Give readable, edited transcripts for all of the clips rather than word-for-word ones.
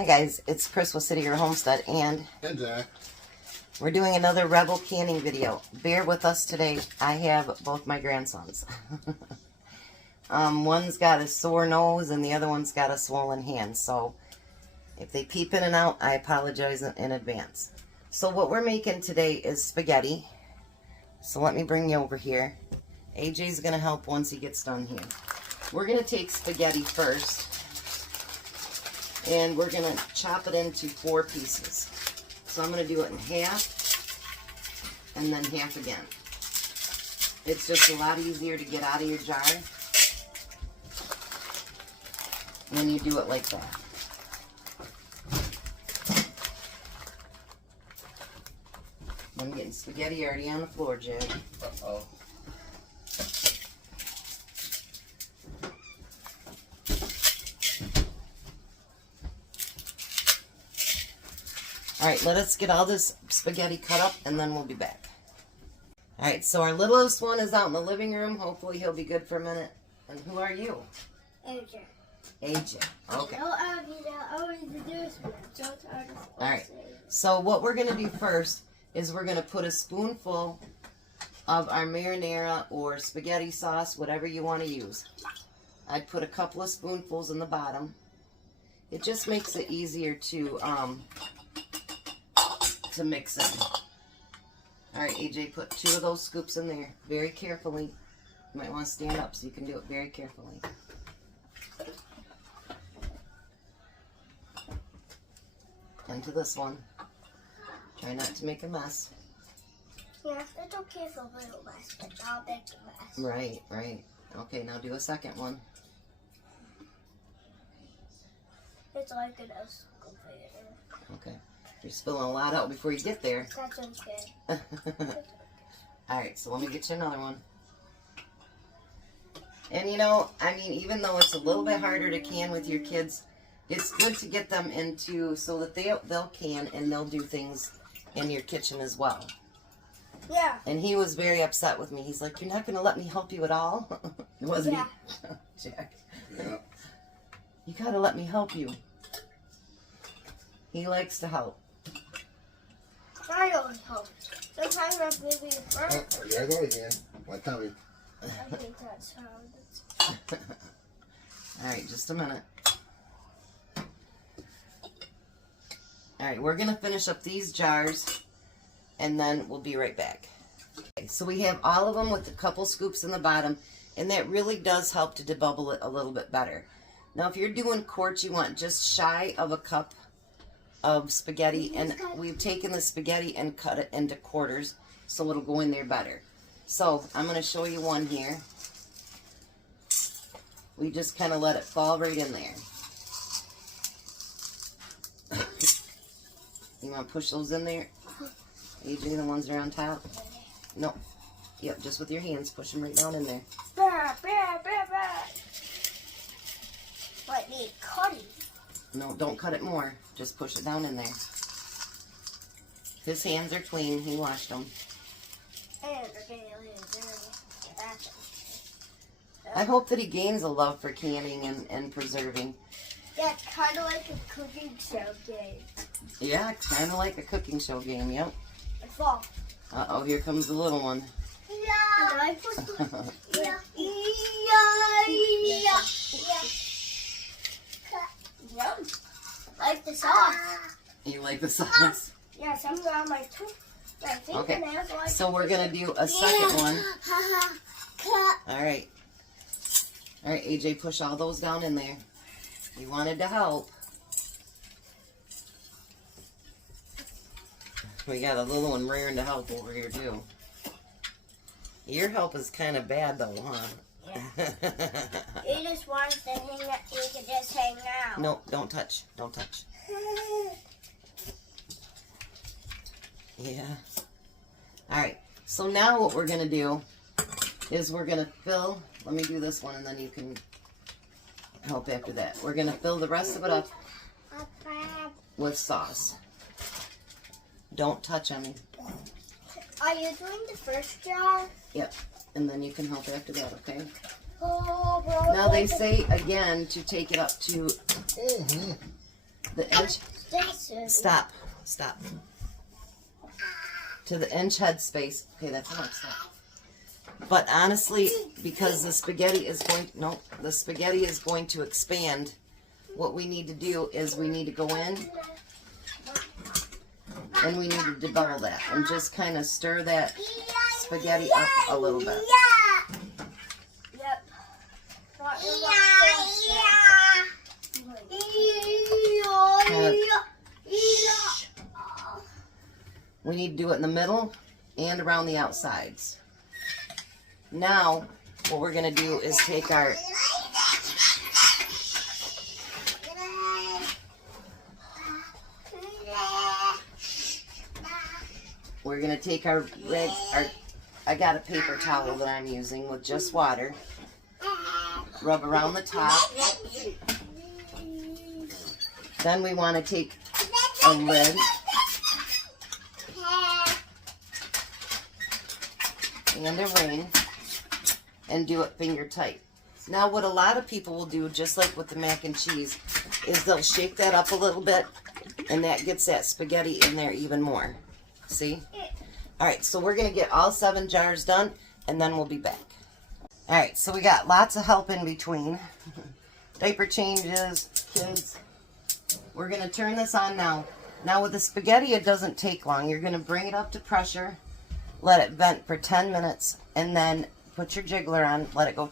Hi guys, it's Chris with City Your Homestead, and Zach. We're doing another Rebel canning video. Bear with us today. I have both my grandsons. One's got a sore nose and the other one's got a swollen hand, so if they peep in and out, I apologize in advance. So what we're making today is spaghetti. So let me bring you over here. AJ's going to help once he gets done here. We're going to take spaghetti first, and we're going to chop it into 4 pieces. So I'm going to do it in half, and then half again. It's just a lot easier to get out of your jar when you do it like that. I'm getting spaghetti already on the floor, Jack. Uh-oh. Alright, let us get all this spaghetti cut up and then we'll be back. Alright, so our littlest one is out in the living room. Hopefully he'll be good for a minute. And who are you? AJ. AJ. Okay. All right. So what we're going to do first is we're going to put a spoonful of our marinara or spaghetti sauce, whatever you want to use. I'd put a couple of spoonfuls in the bottom. It just makes it easier to mix in. Alright, AJ, put 2 of those scoops in there very carefully. You might want to stand up so you can do it very carefully. Into this one. Try not to make a mess. Yeah, it's okay for a little mess, but I'll make a mess. Right, right. Okay, now do a second one. It's like an excavator. Okay. You're spilling a lot out before you get there. That's okay. Alright, so let me get you another one. And you know, I mean, even though it's a little bit harder to can with your kids, it's good to get them into so that they'll can and they'll do things in your kitchen as well. Yeah. And he was very upset with me. He's like, "You're not going to let me help you at all?" Wasn't he? Jack. Yeah. You got to let me help you. He likes to help. I don't help. Sometimes I'm maybe Oh, there I go again. My tummy. I think that's how it's... Alright, just a minute. Alright, we're going to finish up these jars, and then we'll be right back. Okay, so we have all of them with a couple scoops in the bottom, and that really does help to debubble it a little bit better. Now, if you're doing quarts, you want just shy of a cup of spaghetti, and we've taken the spaghetti and cut it into quarters, so it'll go in there better. So, I'm going to show you one here. We just kind of let it fall right in there. You want to push those in there? AJ, the ones that are on top? No. Yep, just with your hands, push them right down in there. What need cutting? No, don't cut it more. Just push it down in there. His hands are clean. He washed them. And they're getting a little dirty. That's I hope that he gains a love for canning and preserving. Yeah, it's kind of like a cooking show game. Yeah, it's kind of like a cooking show game, yep. It's fall. Uh-oh, here comes the little one. Yeah. Yeah. Yum. Like the sauce. You like the sauce? Yeah, some go on my tooth. Okay, so we're going to do a second one. Alright. Alright, AJ, push all those down in there. You wanted to help. We got a little one raring to help over here, too. Your help is kind of bad, though, huh? Yeah. You just want to hang out. You can just hang out. No, don't touch. Don't touch. Yeah. Alright, so now what we're going to do is we're going to fill, let me do this one and then you can help after that. We're going to fill the rest of it up with sauce. Don't touch them. Are you doing the first jar? Yep, and then you can help after that, okay? Oh, Now they say again to take it up to the inch. Stop. To the inch head space. Okay, that's enough. Stop. But honestly, because the spaghetti is going to expand, what we need to do is we need to go in and we need to debubble that and just kind of stir that spaghetti up a little bit. Yep. We need to do it in the middle and around the outsides. Now, what we're going to do is take our I got a paper towel that I'm using with just water. Rub around the top. Then we want to take a lid and a ring and do it finger tight. Now what a lot of people will do, just like with the mac and cheese, is they'll shake that up a little bit and that gets that spaghetti in there even more. See? Alright, so we're going to get all 7 jars done and then we'll be back. Alright, so we got lots of help in between. Diaper changes, kids. We're going to turn this on now. Now with the spaghetti, it doesn't take long. You're going to bring it up to pressure, let it vent for 10 minutes, and then put your jiggler on, let it go.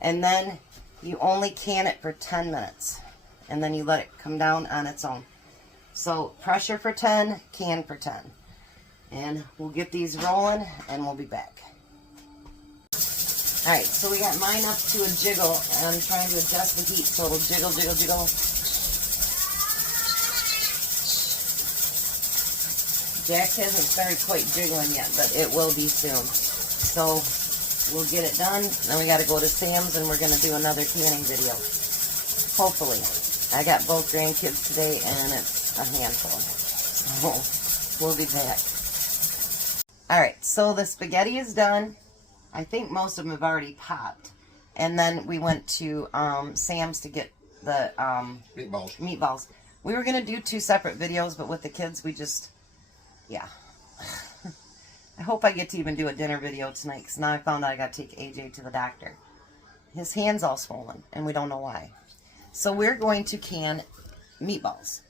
And then you only can it for 10 minutes. And then you let it come down on its own. So pressure for 10, can for 10. And we'll get these rolling and we'll be back. Alright, so we got mine up to a jiggle, and I'm trying to adjust the heat so it'll jiggle, jiggle, jiggle. Jack hasn't started quite jiggling yet, but it will be soon. So we'll get it done. Then we got to go to Sam's and we're going to do another canning video. Hopefully. I got both grandkids today and it's a handful. So we'll be back. Alright, so the spaghetti is done. I think most of them have already popped. And then we went to Sam's to get the meatballs. We were going to do 2 separate videos, but with the kids we just... Yeah. I hope I get to even do a dinner video tonight, because now I found out I got to take AJ to the doctor. His hand's all swollen, and we don't know why. So we're going to can meatballs.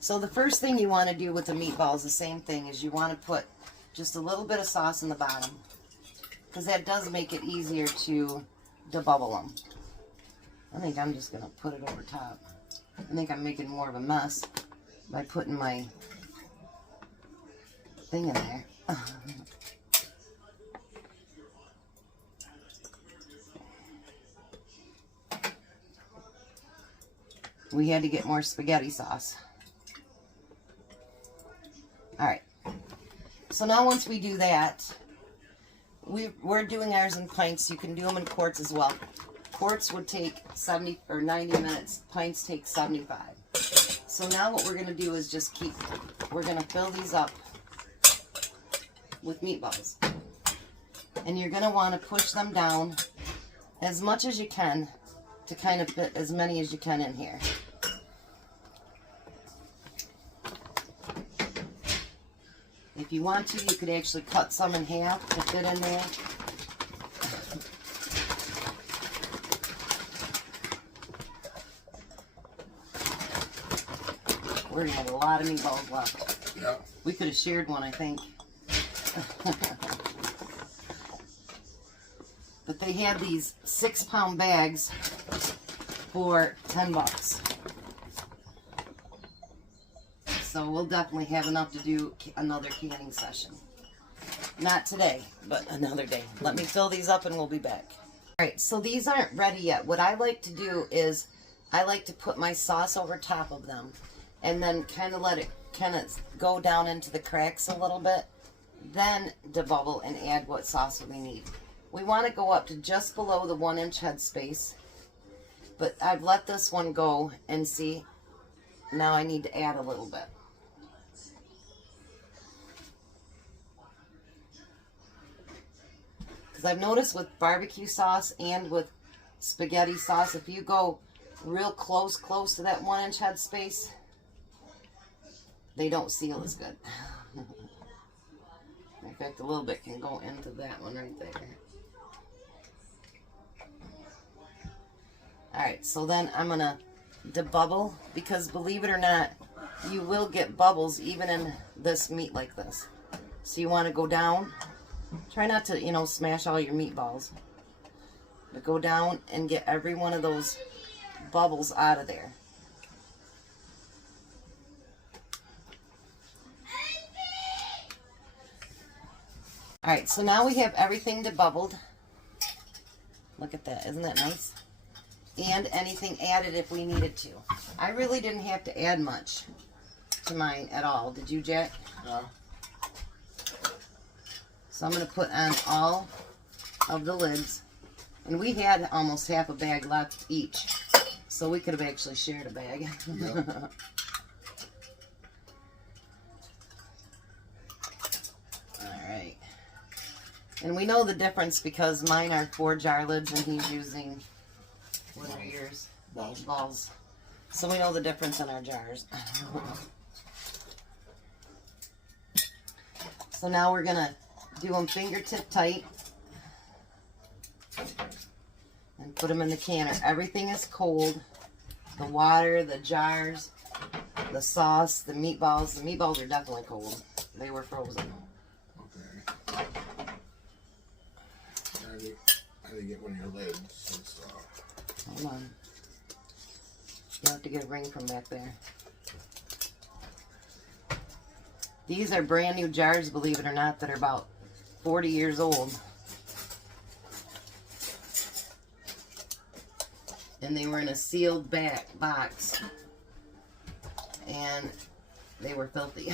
So the first thing you want to do with the meatballs, the same thing, is you want to put just a little bit of sauce in the bottom, because that does make it easier to debubble them. I think I'm just going to put it over top. I think I'm making more of a mess by putting my thing in there. We had to get more spaghetti sauce. Alright. So now once we do that, we're doing ours in pints. You can do them in quarts as well. Quarts would take 70 or 90 minutes. Pints take 75. So now what we're going to do is just we're going to fill these up with meatballs. And you're going to want to push them down as much as you can to kind of fit as many as you can in here. If you want to, you could actually cut some in half to fit in there. We're going to have a lot of meatballs left. Yeah. We could have shared one, I think. But they have these 6-pound bags for $10. So we'll definitely have enough to do another canning session. Not today, but another day. Let me fill these up and we'll be back. Alright, so these aren't ready yet. What I like to do is I like to put my sauce over top of them and then kind of let it go down into the cracks a little bit. Then debubble and add what sauce we need. We want to go up to just below the 1-inch head space. But I've let this one go and see. Now I need to add a little bit. Because I've noticed with barbecue sauce and with spaghetti sauce, if you go real close to that 1-inch head space, they don't seal as good. In fact, a little bit can go into that one right there. Alright, so then I'm going to debubble, because believe it or not, you will get bubbles even in this meat like this. So you want to go down. Try not to, you know, smash all your meatballs. But go down and get every one of those bubbles out of there. Alright, so now we have everything debubbled. Look at that. Isn't that nice? And anything added if we needed to. I really didn't have to add much to mine at all. Did you, Jack? No. So I'm going to put on all of the lids. And we had almost half a bag left each. So we could have actually shared a bag. Yep. Alright. And we know the difference because mine are 4-jar lids and he's using, what are yours? Balls. Balls. So we know the difference in our jars. So now we're going to do them fingertip tight and put them in the canner. Everything is cold. The water, the jars, the sauce, the meatballs. The meatballs are definitely cold. They were frozen. Okay. I didn't get one of your lids. It's, Hold on. You have to get a ring from back there. These are brand new jars, believe it or not, that are about 40 years old. And they were in a sealed back box. And they were filthy.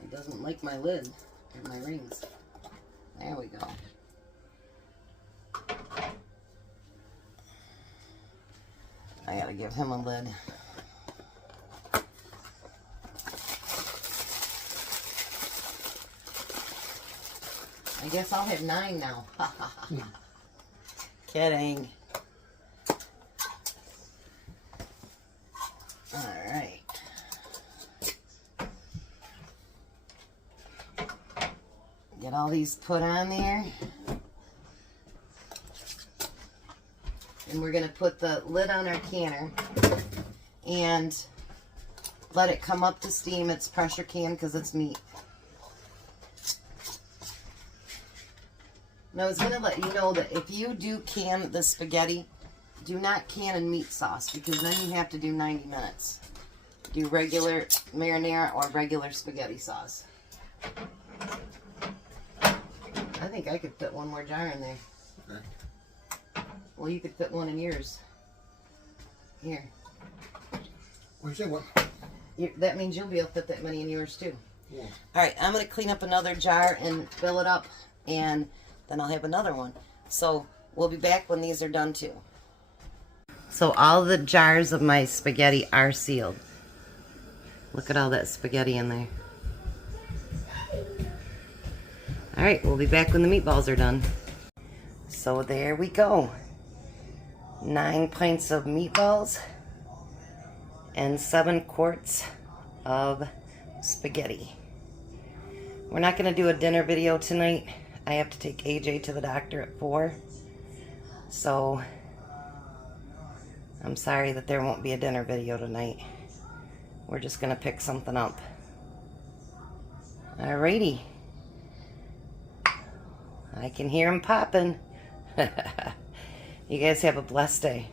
It doesn't like my lid or my rings. There we go. I gotta give him a lid. I guess I'll have 9 now. Kidding. Alright. Get all these put on there. And we're going to put the lid on our canner and let it come up to steam. It's pressure can because it's meat. And I was going to let you know that if you do can the spaghetti, do not can in meat sauce because then you have to do 90 minutes. Do regular marinara or regular spaghetti sauce. I think I could fit one more jar in there. okay. Well, you could fit one in yours. Here. What do you say? What? That means you'll be able to fit that many in yours too. Yeah. Alright, I'm going to clean up another jar and fill it up. And then I'll have another one. So, we'll be back when these are done too. So, all the jars of my spaghetti are sealed. Look at all that spaghetti in there. Alright, we'll be back when the meatballs are done. So, there we go. 9 pints of meatballs and 7 quarts of spaghetti. We're not going to do a dinner video tonight. I have to take AJ to the doctor at 4. So, I'm sorry that there won't be a dinner video tonight. We're just going to pick something up. Alrighty. I can hear them popping. You guys have a blessed day.